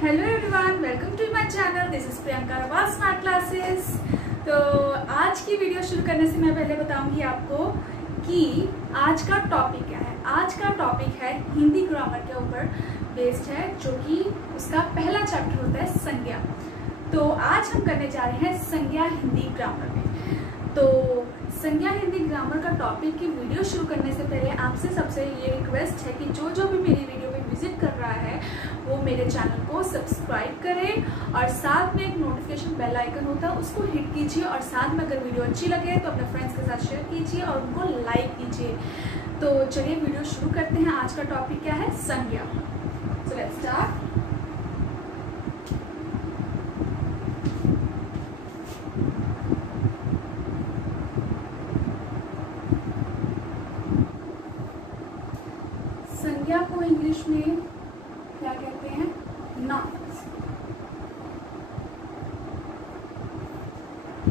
Hello everyone, welcome to my channel. This is Priyanka Rawal smart classes. तो आज की video शुरू करने से मैं पहले बताऊंगी आपको कि आज का टॉपिक क्या है। आज का टॉपिक है हिंदी ग्रामर के ऊपर बेस्ड है, जो कि उसका पहला चैप्टर होता है संज्ञा। तो आज हम करने जा रहे हैं संज्ञा हिंदी ग्रामर में। तो संज्ञा हिंदी ग्रामर का टॉपिक की वीडियो शुरू करने से पहले आपसे सबसे ये रिक्वेस्ट है कि जो भी मेरी वीडियो में विजिट कर रहा है वो मेरे चैनल को सब्सक्राइब करें और साथ में एक नोटिफिकेशन बेल आइकन होता है उसको हिट कीजिए, और साथ में अगर वीडियो अच्छी लगे तो अपने फ्रेंड्स के साथ शेयर कीजिए और उनको लाइक कीजिए। तो चलिए वीडियो शुरू करते हैं। आज का टॉपिक क्या है? संज्ञा। So let's start. संज्ञा को इंग्लिश में क्या कहते हैं? नाउन्स।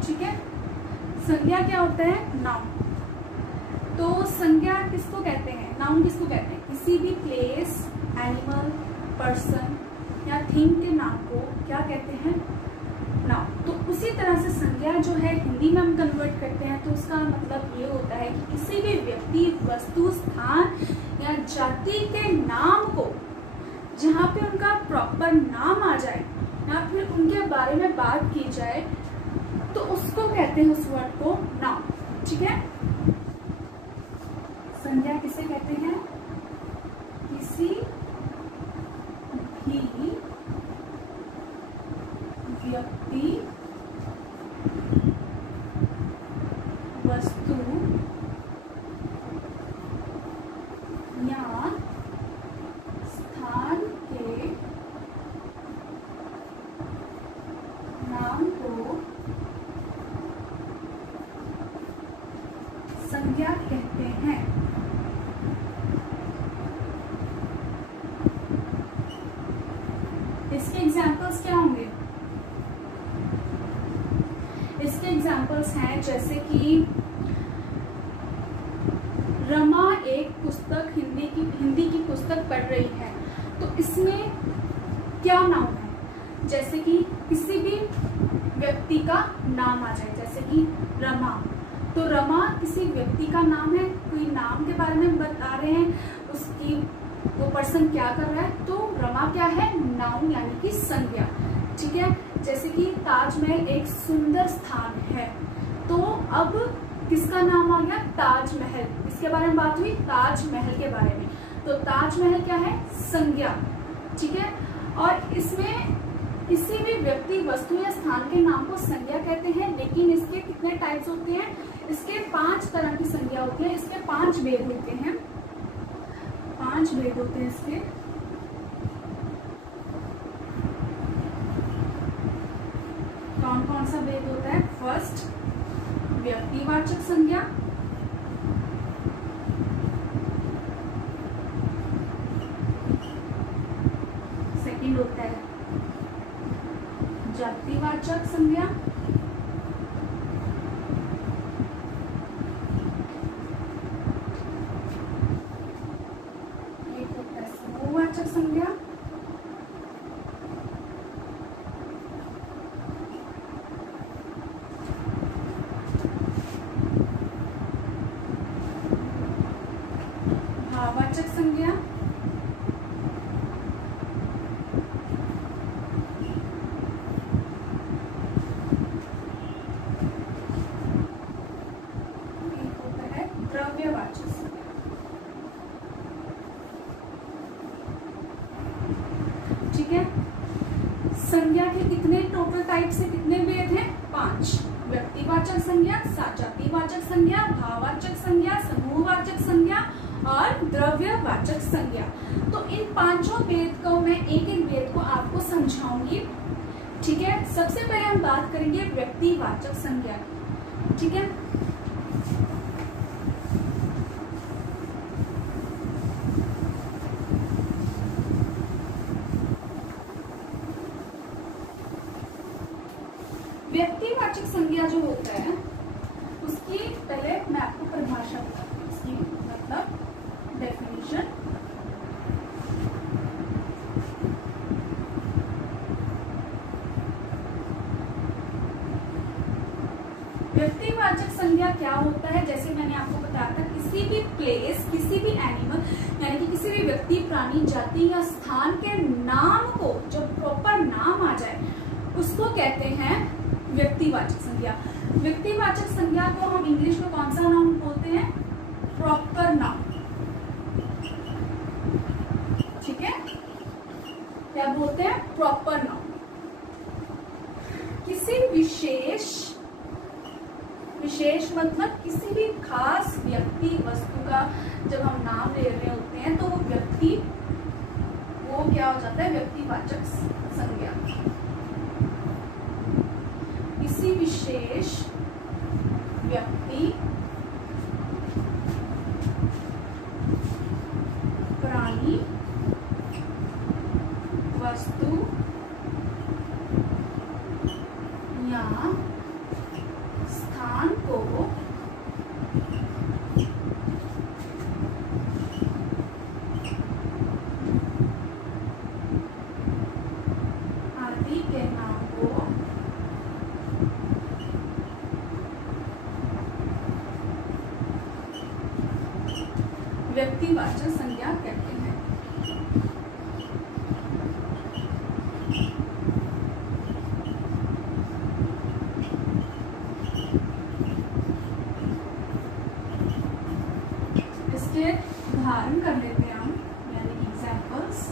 ठीक है, संज्ञा क्या होता है? नाउन। तो संज्ञा किसको कहते हैं? नाउन किसको कहते हैं? किसी भी प्लेस, एनिमल, पर्सन या थिंग के नाम को क्या कहते हैं? नाउन। तो उसी तरह से संज्ञा जो है हिंदी में हम कन्वर्ट करते हैं तो उसका मतलब ये होता है कि किसी भी व्यक्ति, वस्तु, स्थान या जाति के नाम को जहाँ पे उनका प्रॉपर नाम आ जाए या फिर उनके बारे में बात की जाए तो उसको कहते हैं, उस वर्ड को, नाउन। ठीक है, संज्ञा किसे कहते हैं? किसी भी व्यक्ति, वस्तु या स्थान के नाम को संज्ञा कहते हैं। इसके एग्जाम्पल्स क्या होंगे? इसके एग्जाम्पल्स हैं जैसे कि रमा एक पुस्तक, हिंदी की पुस्तक पढ़ रही है, तो इसमें क्या नाउन है? जैसे कि किसी भी व्यक्ति का नाम आ जाए, जैसे कि रमा, तो रमा किसी व्यक्ति का नाम है, कोई नाम के बारे में बता रहे हैं, उसकी वो पर्सन क्या कर रहा है, तो रमा क्या है? नाउन, यानी कि संज्ञा। ठीक है, जैसे कि ताजमहल एक सुंदर स्थान है, तो अब किसका नाम आ गया? ताजमहल। इसके बारे में बात हुई, ताजमहल के बारे में, तो ताजमहल क्या है? संज्ञा। ठीक है, और इसमें किसी भी व्यक्ति, वस्तु या स्थान के नाम को संज्ञा कहते हैं। लेकिन इसके कितने टाइप्स होते हैं? इसके 5 तरह की संज्ञा होती है। इसके 5 भेद होते हैं। 5 भेद होते हैं इसके। कौन कौन सा भेद होता है? फर्स्ट, व्यक्तिवाचक संज्ञा। सेकंड होता है जातिवाचक संज्ञा। एक होता है समूहवाचक संज्ञा। भाववाचक संज्ञा। द्रव्यवाचक संज्ञा। ठीक है, संज्ञा के कितने टोटल टाइप से कितने भेद हैं? 5। व्यक्तिवाचक संज्ञा, जातिवाचक संज्ञा, भाववाचक संज्ञा, समूहवाचक संज्ञा और द्रव्यवाचक संज्ञा। तो इन 5 भेद को मैं एक एक भेद को आपको समझाऊंगी। ठीक है, सबसे पहले हम बात करेंगे व्यक्तिवाचक संज्ञा। ठीक है, व्यक्तिवाचक संज्ञा जो होता है उसकी पहले मैं आपको परिभाषा बताती हूँ, इसकी मतलब डेफिनेशन। व्यक्तिवाचक संज्ञा क्या होता है, जैसे मैंने आपको बताया था, किसी भी प्लेस, किसी भी एनिमल यानी कि किसी भी व्यक्ति, प्राणी, जाति या स्थान के नाम को जब प्रॉपर नाम आ जाए उसको कहते हैं व्यक्तिवाचक संज्ञा। व्यक्तिवाचक संज्ञा को हम इंग्लिश में कौन सा नाउन बोलते हैं? Proper noun. ठीक है, क्या बोलते हैं? Proper noun. किसी विशेष मतलब किसी भी खास व्यक्ति, वस्तु का जब हम नाम ले रहे होते हैं तो वो व्यक्ति, वो क्या हो जाता है? व्यक्तिवाचक संज्ञा। किसी विशेष व्यक्ति, प्राणी, वस्तु या स्थान को आदि के नाम को व्यक्तिवाचक संज्ञा कहते हैं। इसके उदाहरण कर लेते हैं हम, यानी एग्जाम्पल्स।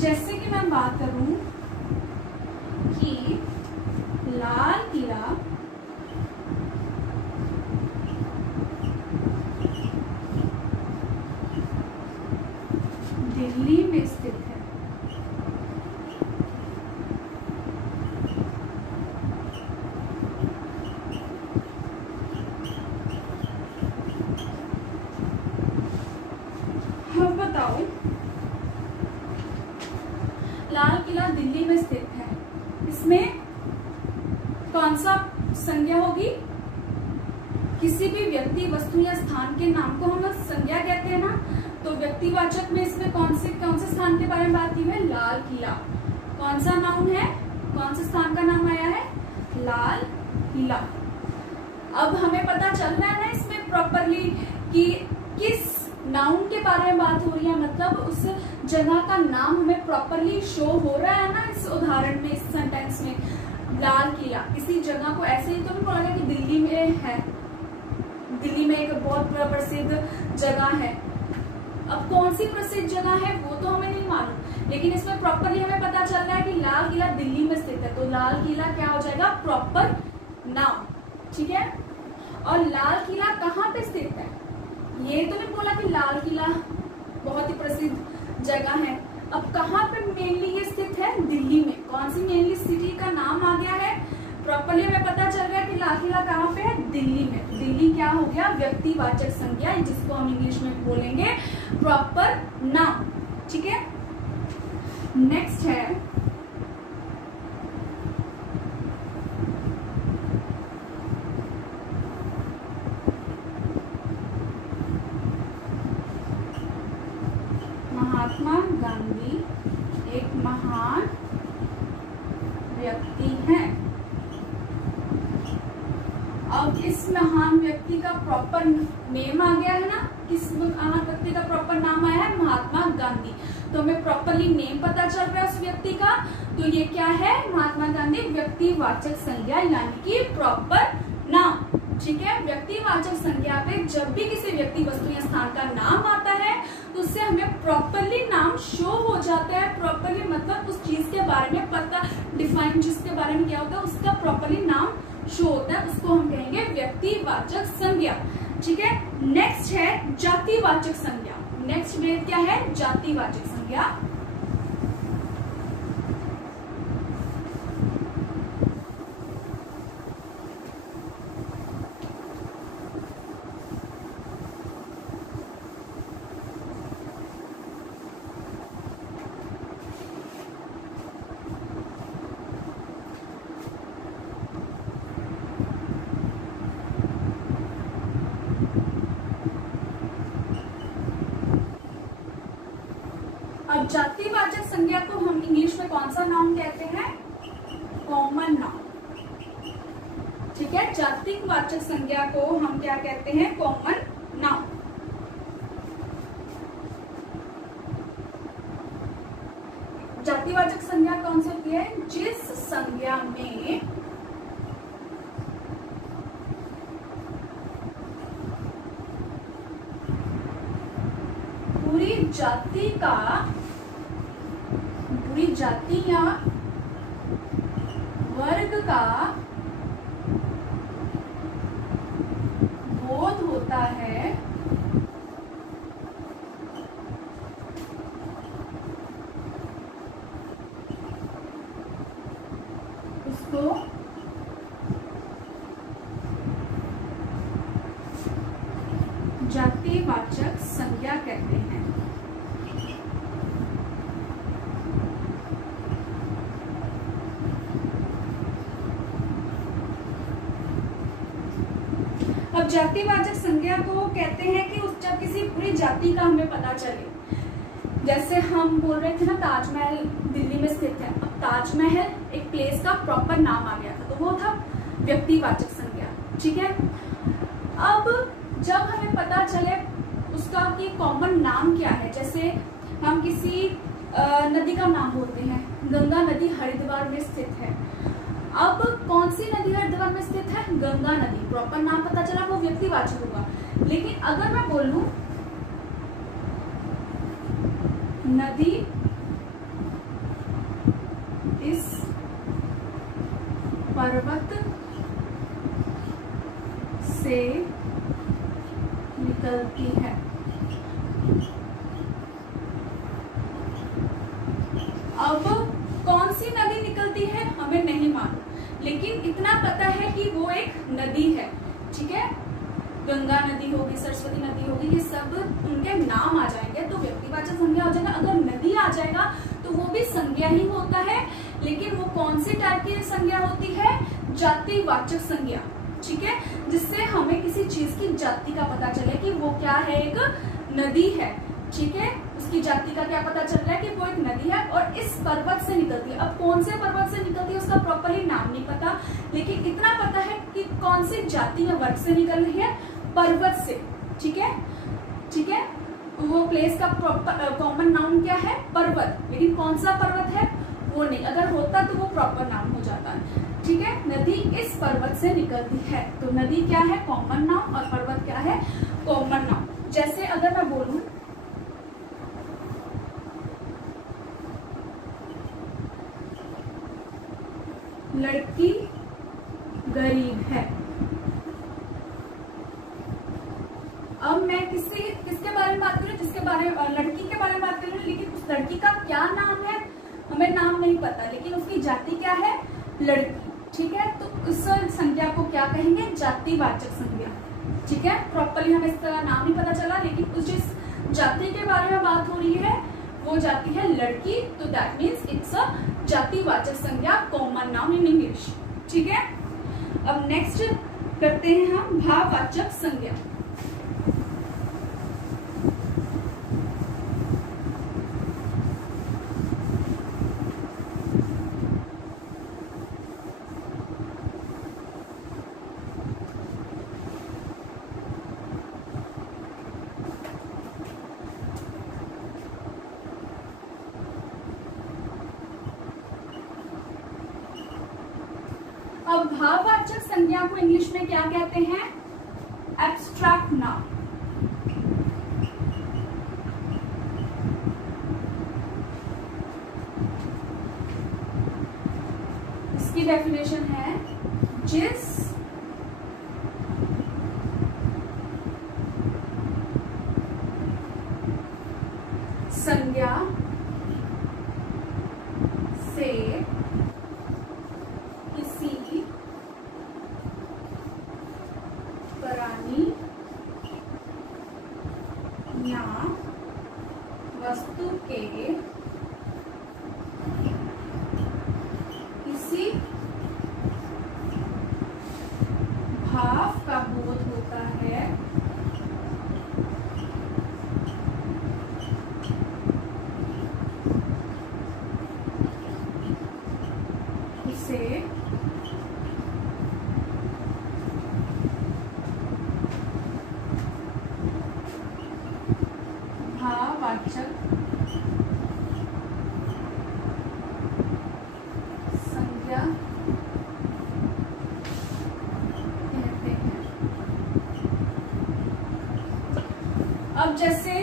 जैसे कि मैं बात करूं कि लाल किला दिल्ली में स्थित है। अब बताओ, लाल किला दिल्ली में स्थित है, इसमें कौन सा संज्ञा होगी? किसी भी व्यक्ति, वस्तु या स्थान के नाम को हम संज्ञा कहते हैं ना, तो व्यक्तिवाचक में इसमें कौन से स्थान के बारे में बात की है? लाल किला। कौन सा नाउन है? कौन से स्थान का नाम आया है? लाल किला। अब हमें पता चल रहा है ना इसमें प्रॉपरली कि किस नाउन के बारे में बात हो रही है, मतलब उस जगह का नाम हमें प्रॉपरली शो हो रहा है ना इस उदाहरण में, इस सेंटेंस में। लाल किला किसी जगह को ऐसे ही तो नहीं बोला गया कि दिल्ली में है, दिल्ली में एक बहुत प्रसिद्ध जगह है। अब कौन सी प्रसिद्ध जगह है वो तो हमें नहीं मालूम, लेकिन इसमें प्रॉपरली हमें पता चल रहा है कि लाल किला दिल्ली में स्थित है, तो लाल किला क्या हो जाएगा? Proper noun. ठीक है, और लाल किला कहाँ पे स्थित है? ये तो नहीं बोला कि लाल किला बहुत ही प्रसिद्ध जगह है। अब कहाँ पे मेनली ये स्थित है? दिल्ली में। कौन सी मेनली सिटी का नाम आ गया है? प्रॉपरली हमें पता चल रहा है कि लाल किला कहाँ पे है? दिल्ली में। दिल्ली क्या हो गया? व्यक्तिवाचक संज्ञा, जिसको हम इंग्लिश में बोलेंगे प्रॉपर नाउन। ठीक है, नेक्स्ट है महात्मा गांधी एक महान व्यक्ति है। अब इस महान व्यक्ति का प्रॉपर नेम आ गया है ना, किस महान व्यक्ति का प्रॉपर नाम आया है? महात्मा गांधी। तो हमें प्रॉपरली नेम पता चल रहा है उस व्यक्ति का, तो ये क्या है? महात्मा गांधी व्यक्तिवाचक संज्ञा यानी कि प्रॉपर नाम। ठीक है, व्यक्तिवाचक संज्ञा पे जब भी किसी व्यक्ति, वस्तु या स्थान का नाम आता है तो उससे हमें प्रॉपरली नाम शो हो जाता है। प्रॉपरली मतलब उस चीज के बारे में पता, डिफाइन जिसके बारे में क्या होता है उसका प्रॉपरली नाम शो होता है, उसको हम कहेंगे व्यक्तिवाचक संज्ञा। ठीक है, नेक्स्ट है जातिवाचक संज्ञा। नेक्स्ट वेद क्या है? जातिवाचक संज्ञा। अब जातिवाचक संज्ञा को हम इंग्लिश में कौन सा नाउन कहते हैं? Common noun. ठीक है, जातिवाचक संज्ञा को हम क्या कहते हैं? Common noun. जातिवाचक संज्ञा कौन सी होती है? जिस संज्ञा में पूरी जाति या वर्ग का बोध होता है, उसको जातिवाचक संज्ञा कहते हैं। अब जातिवाचक संज्ञा को कहते हैं कि उस जब किसी पूरी जाति का हमें पता चले, जैसे हम बोल रहे थे ना ताजमहल दिल्ली में स्थित है। अब ताजमहल एक प्लेस का प्रॉपर नाम आ गया था, तो वो था व्यक्तिवाचक संज्ञा। ठीक है, अब जब हमें पता चले उसका कि कॉमन नाम क्या है, जैसे हम किसी नदी का नाम बोलते हैं, गंगा नदी हरिद्वार में स्थित है। अब कौन सी नदी हरिद्वार में स्थित है? गंगा नदी। प्रॉपर नाम पता चला, वो व्यक्तिवाचक होगा। लेकिन अगर मैं बोलूं नदी इस पर्वत से निकलती है, अब कौन सी नदी निकलती है हमें नहीं मालूम, लेकिन इतना पता है कि वो एक नदी है। ठीक है, गंगा नदी होगी, सरस्वती नदी होगी, ये सब उनके नाम आ जाएंगे तो व्यक्तिवाचक संज्ञा हो जाएगा। अगर नदी आ जाएगा तो वो भी संज्ञा ही होता है, लेकिन वो कौन सी टाइप की संज्ञा होती है? जातिवाचक संज्ञा। ठीक है, जिससे हमें किसी चीज की जाति का पता चले कि वो क्या है, एक नदी है। ठीक है, उसकी जाति का क्या पता चल रहा है कि वो एक नदी है और इस पर्वत से निकलती है। अब कौन से पर्वत से निकलती है उसका प्रॉपरली नाम नहीं पता, लेकिन इतना पता है कि कौन सी जाति में वर्ग से निकल रही है, पर्वत से। ठीक है, ठीक है, वो प्लेस का प्रॉपर कॉमन नाउन क्या है? पर्वत। लेकिन कौन सा पर्वत है वो नहीं, अगर होता तो वो प्रॉपर नाम हो जाता है। ठीक है, नदी इस पर्वत से निकलती है, तो नदी क्या है? कॉमन नाउन, और पर्वत क्या है? Common noun. जैसे अगर मैं बोलूं लड़की गरीब है, अब मैं किसके बारे में बात करूं? जिसके बारे में लड़की के बारे में बात करूं, लेकिन उस लड़की का क्या नाम है हमें नाम नहीं पता, लेकिन उसकी जाति क्या है? लड़की। ठीक है, तो उस संज्ञा को क्या कहेंगे? जातिवाचक संज्ञा। ठीक है, प्रॉपरली हमें इसका नाम नहीं पता चला, लेकिन उस जिस जाति के बारे में बात हो रही है वो जाति है लड़की, तो दैट मीन्स इट्स अ जातिवाचक संज्ञा, कॉमन नाउन इन इंग्लिश। ठीक है, अब नेक्स्ट करते हैं हम भाववाचक संज्ञा। अब भाववाचक संज्ञा को इंग्लिश में क्या कहते हैं? Abstract noun. इसकी डेफिनेशन है जिस संज्ञा से किसी प्राणी या वस्तु के किसी भाव का बोध होता है, उसे समूहवाचक संज्ञा कहते हैं। अब जैसे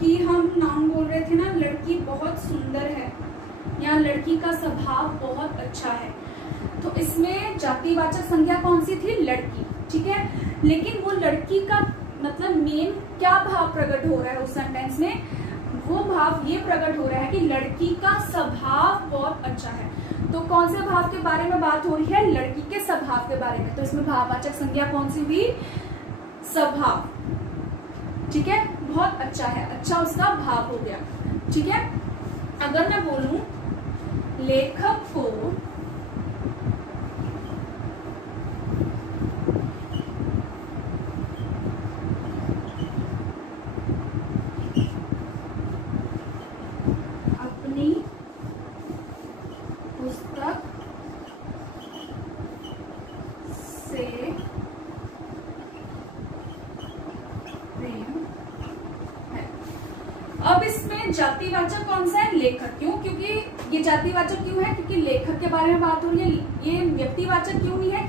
कि हम नाम बोल रहे थे ना, लड़की बहुत सुंदर है या लड़की का स्वभाव बहुत अच्छा है, तो इसमें जातिवाचक संज्ञा कौन सी थी? लड़की। ठीक है, लेकिन वो लड़की का मतलब मेन क्या भाव प्रकट हो रहा है उस सेंटेंस में? वो भाव ये प्रकट हो रहा है कि लड़की का स्वभाव बहुत अच्छा है। तो कौन से भाव के बारे में बात हो रही है? लड़की के स्वभाव के बारे में। तो इसमें भाववाचक संज्ञा कौन सी हुई? स्वभाव। ठीक है, बहुत अच्छा है, अच्छा उसका भाव हो गया। ठीक है, अगर मैं बोलूं लेखक को अपनी पुस्तक से प्रेम है। अब इसमें जातिवाचक कौन सा है? लेखक। क्यों? क्योंकि ये जातिवाचक क्यों है? क्योंकि लेखक के बारे में बात हो रही है। ये व्यक्तिवाचक क्यों नहीं है?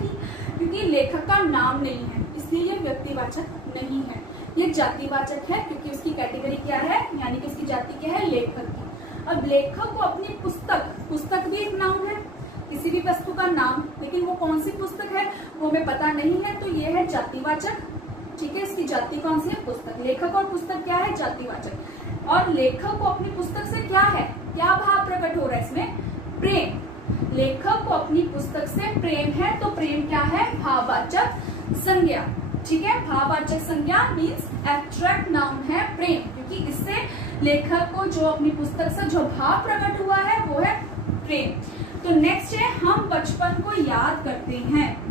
क्योंकि लेखक का नाम नहीं है, इसलिए ये व्यक्तिवाचक नहीं है, ये जातिवाचक है, क्योंकि उसकी कैटेगरी क्या है, यानी कि उसकी जाति क्या है? लेखक की। अब लेखक को अपनी पुस्तक, पुस्तक भी एक नाम है, किसी भी वस्तु का नाम, लेकिन वो कौन सी पुस्तक है वो हमें पता नहीं है, तो ये है जातिवाचक। ठीक है, इसकी जाति कौन सी है? पुस्तक। लेखक और पुस्तक क्या है? जातिवाचक। और लेखक को अपनी पुस्तक से क्या है, क्या भाव प्रकट हो रहा है इसमें? प्रेम। लेखक को अपनी पुस्तक से प्रेम है, तो प्रेम क्या है? भाववाचक संज्ञा। ठीक है, भाववाचक संज्ञा मीन्स एब्स्ट्रैक्ट नाउन है प्रेम, क्योंकि इससे लेखक को जो अपनी पुस्तक से जो भाव प्रकट हुआ है वो है प्रेम। तो नेक्स्ट है हम बचपन को याद करते हैं।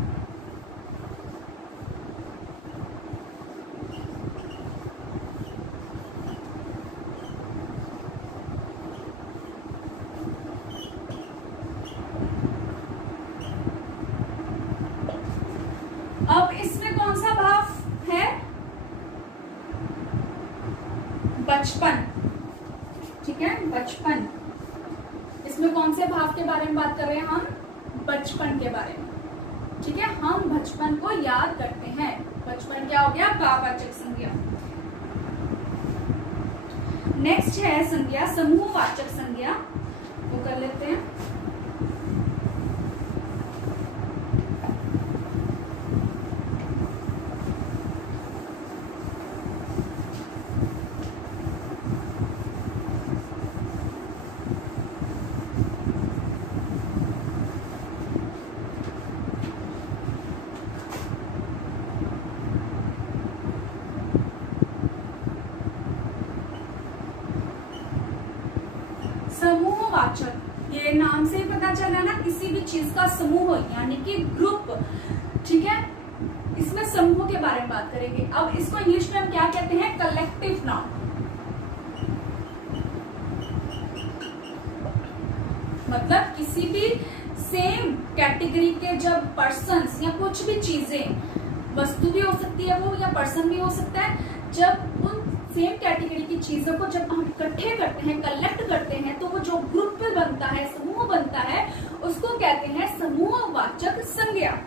अब इसमें कौन सा भाव है? बचपन। ठीक है, बचपन। इसमें कौन से भाव के बारे में बात कर रहे हैं हम? बचपन के बारे में। ठीक है, हम बचपन को याद करते हैं। बचपन क्या हो गया? भाववाचक संज्ञा। नेक्स्ट है संज्ञा समूहवाचक संज्ञा, वो कर लेते हैं। समूहवाचक, ये नाम से ही पता चला ना, किसी भी चीज का समूह यानी कि ग्रुप। ठीक है, इसमें समूह के बारे में बात करेंगे। अब इसको इंग्लिश में हम क्या कहते हैं? Collective noun. मतलब किसी भी सेम कैटेगरी के जब पर्सन्स या कुछ भी चीजें, वस्तु भी हो सकती है वो, या पर्सन भी हो सकता है, जब उन सेम कैटेगरी की चीजों को जब हम इकट्ठे करते हैं, कलेक्ट करते हैं, तो वो जो ग्रुप बनता है, समूह बनता है, उसको कहते हैं समूहवाचक संज्ञा,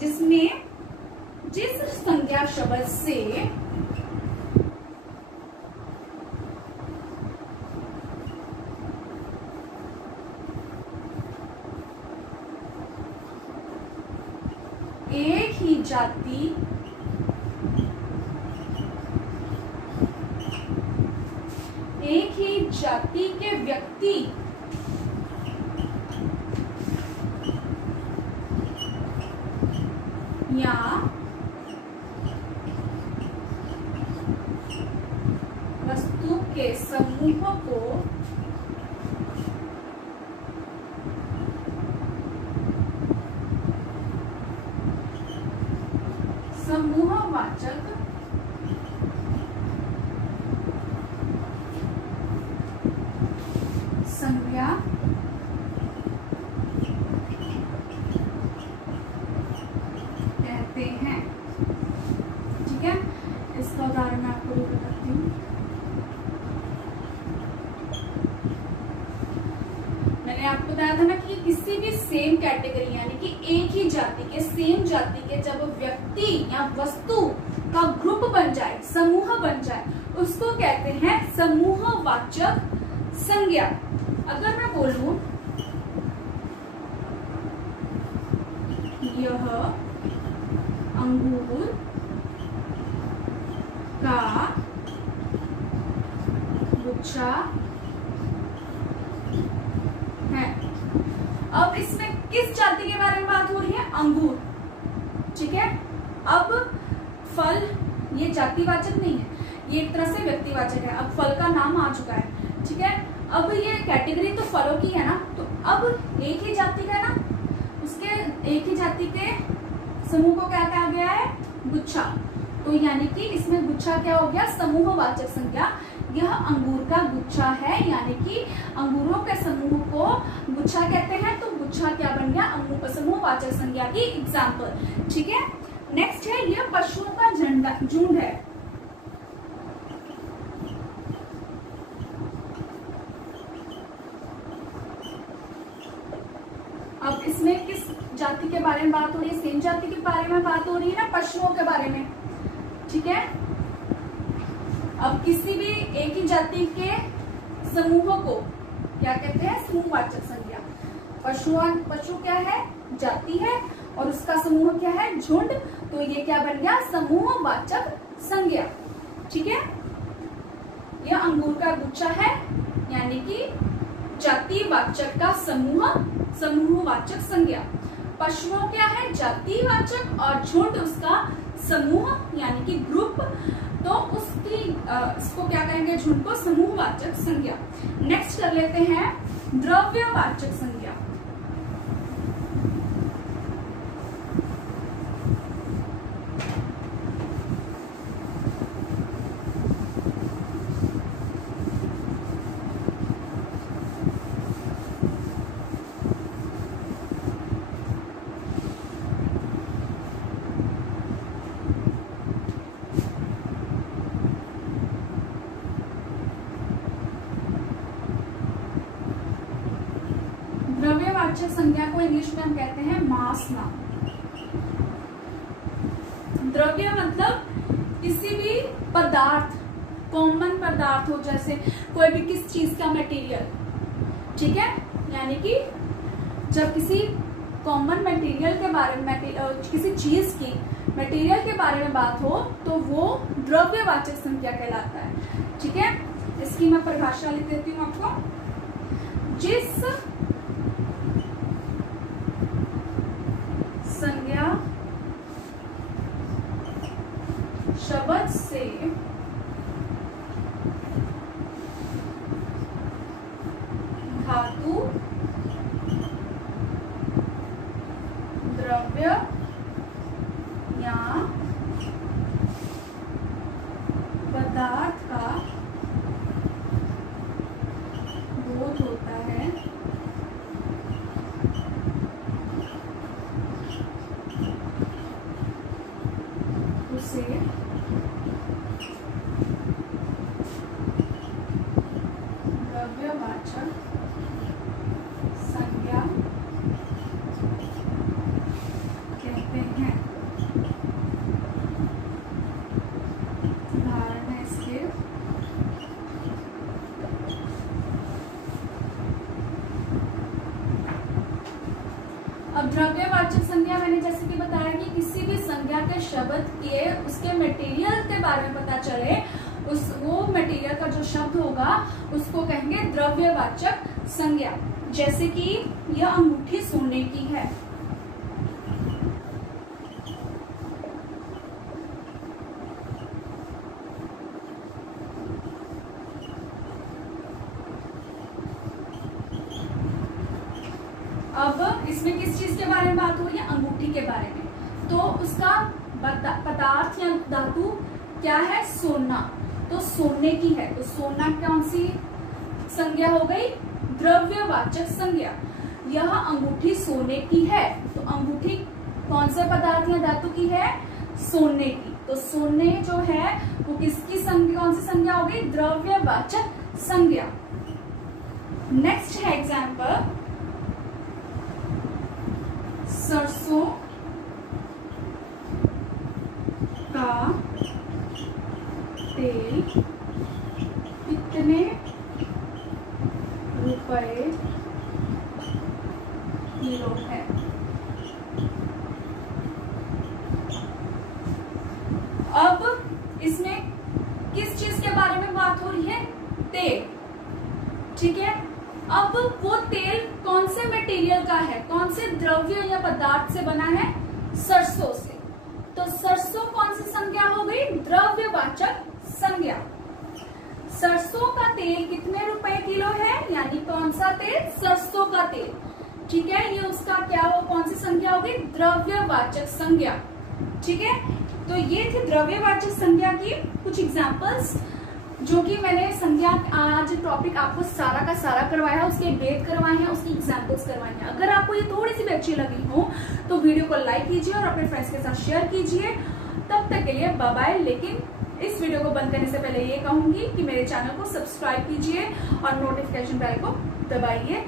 जिसमें जिस संज्ञा शब्द से एक ही जाति के व्यक्ति या वस्तु के समूह को समूहवाचक संज्ञा कहते हैं। ठीक है, इसका उदाहरण मैं आपको भी बताती हूँ। मैंने आपको बताया था ना कि किसी भी सेम कैटेगरी यानी कि एक ही जाति के, सेम जाति के जब व्यक्ति या वस्तु का ग्रुप बन जाए, समूह बन जाए, उसको कहते हैं समूहवाचक संज्ञा। अगर मैं बोलूं यह अंगूर का गुच्छा है, अब इसमें किस जाति के बारे में बात हो रही है? अंगूर। ठीक है। अब फल ये जातिवाचक नहीं है, ये एक तरह से व्यक्तिवाचक है। अब फल का नाम आ चुका है। ठीक है। अब ये कैटेगरी तो फलों की है ना, तो अब एक ही जाति का ना, उसके एक ही जाति के समूह को क्या कहा गया है? गुच्छा। तो यानी कि इसमें गुच्छा क्या हो गया? समूहवाचक संज्ञा। यह अंगूर का गुच्छा है, यानी कि अंगूरों के समूह को गुच्छा कहते हैं, तो गुच्छा क्या बन गया? समूहवाचक संज्ञा की एग्जाम्पल। ठीक है। नेक्स्ट है, यह पशुओं का झुंड है। अब इसमें किस जाति के बारे में बात हो रही है? सेम जाति के बारे में बात हो रही है ना, पशुओं के बारे में। ठीक है। अब किसी भी एक ही जाति के समूह को क्या कहते हैं? समूहवाचक संज्ञा। पशु क्या है? जाति है, और उसका समूह क्या है? झुंड। तो ये क्या बन गया? समूहवाचक संज्ञा। ठीक है। यह अंगूर का गुच्छा है, यानी कि जातिवाचक का समूह, समूहवाचक संज्ञा। पशुओं क्या है? जातिवाचक, और झुंड उसका समूह यानी कि ग्रुप, तो उसकी इसको क्या कहेंगे? झुंड को समूहवाचक संज्ञा। नेक्स्ट कर लेते हैं द्रव्यवाचक संज्ञा। द्रव्यवाचक संज्ञा को इंग्लिश में हम कहते हैं मास नाउन। द्रव्य मतलब किसी भी पदार्थ, कॉमन पदार्थ हो, जैसे कोई भी किस चीज का मटेरियल। ठीक है। यानी कि जब किसी कॉमन मटेरियल के बारे में, किसी चीज की मटेरियल के बारे में बात हो, तो वो द्रव्यवाचक संज्ञा कहलाता है। ठीक है। इसकी मैं परिभाषा लिख देती हूँ आपको। जिस संज्ञा शब्द से धातु, द्रव्य या पदार्थ का बोध होता है, उसे द्रव्यवाचक संज्ञा कहते हैं। उदाहरण है इसके अब द्रव्यवाचक संज्ञा मैंने जैसे कि बताया कि किसी भी संज्ञा के शब्द के उसके मटेरियल के बारे में पता चले, वो मटेरियल का जो शब्द होगा उसको कहेंगे द्रव्यवाचक संज्ञा। जैसे कि यह अंगूठी सोने की है। अब इसमें किस चीज के बारे में बात हो रही है? अंगूठी के बारे में। तो उसका पदार्थ या धातु क्या है? सोना। तो सोने की है, तो सोना कौन सी संज्ञा हो गई? द्रव्यवाचक संज्ञा। यह अंगूठी सोने की है, तो अंगूठी कौन से पदार्थ या धातु की है? सोने की। तो सोने जो है वो किसकी संज्ञा, कौन सी संज्ञा हो गई? द्रव्यवाचक संज्ञा। नेक्स्ट है एग्जाम्पल, सरसों का तेल कितने रुपए किलो है? अब इसमें किस चीज के बारे में बात हो रही है? तेल। ठीक है, अब वो तेल कौन से मटेरियल का है, कौन से द्रव्य या पदार्थ से बना है? सरसों से। तो सरसों कौन सी संज्ञा हो गई? द्रव्यवाचक संज्ञा। सरसों का तेल कितने रुपए किलो है, यानी कौन सा तेल? सरसों का तेल। ठीक है, ये उसका क्या हो, कौन सी संज्ञा होगी? द्रव्यवाचक संज्ञा। ठीक है, तो ये थी द्रव्यवाचक संज्ञा की कुछ एग्जांपल्स, जो कि मैंने संज्ञा आज टॉपिक आपको सारा का सारा करवाया है, उसके भेद करवाए हैं, उसकी एग्जांपल्स करवाए हैं। अगर आपको ये थोड़ी सी भी अच्छी लगी हो तो वीडियो को लाइक कीजिए और अपने फ्रेंड्स के साथ शेयर कीजिए। तब तक के लिए बाय बाय। लेकिन इस वीडियो को बंद करने से पहले ये कहूंगी कि मेरे चैनल को सब्सक्राइब कीजिए और नोटिफिकेशन बेल को दबाइए।